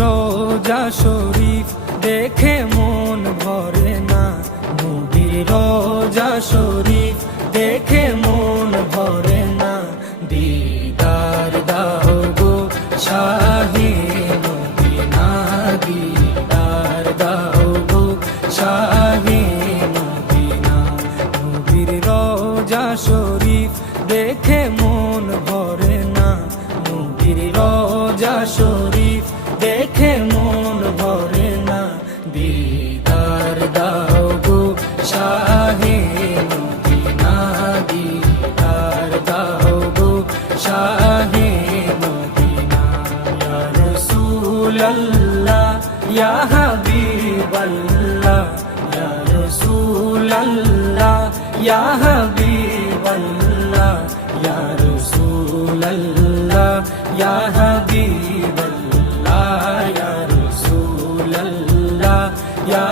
রোজা শরীফ দেখে মন ভরে না, নবীর রোজা শরীফ দেখে মন ভরে না। দিদার দাও গো শাহে মদিনা, দিদার দাও গো শাহে মদিনা। নবীর রোজা শরীফ দেখে মন ভরে না, নবীর রোজা শরীফ দেখে মন ভরে না। দিদার দাও গো শাহে মদিনা, দিদার দাও গো শাহে মদিনা। ইয়া রাসূলাল্লাহ ইয়া হাবিবাল্লাহ, ইয়া রাসূলাল্লাহ ইয়া হাবিবাল্লাহ, ইয়া রাসূলাল্লাহ ইয়া হাবিবাল্লাহ, ইয়া রাসূলাল্লাহ ইয়া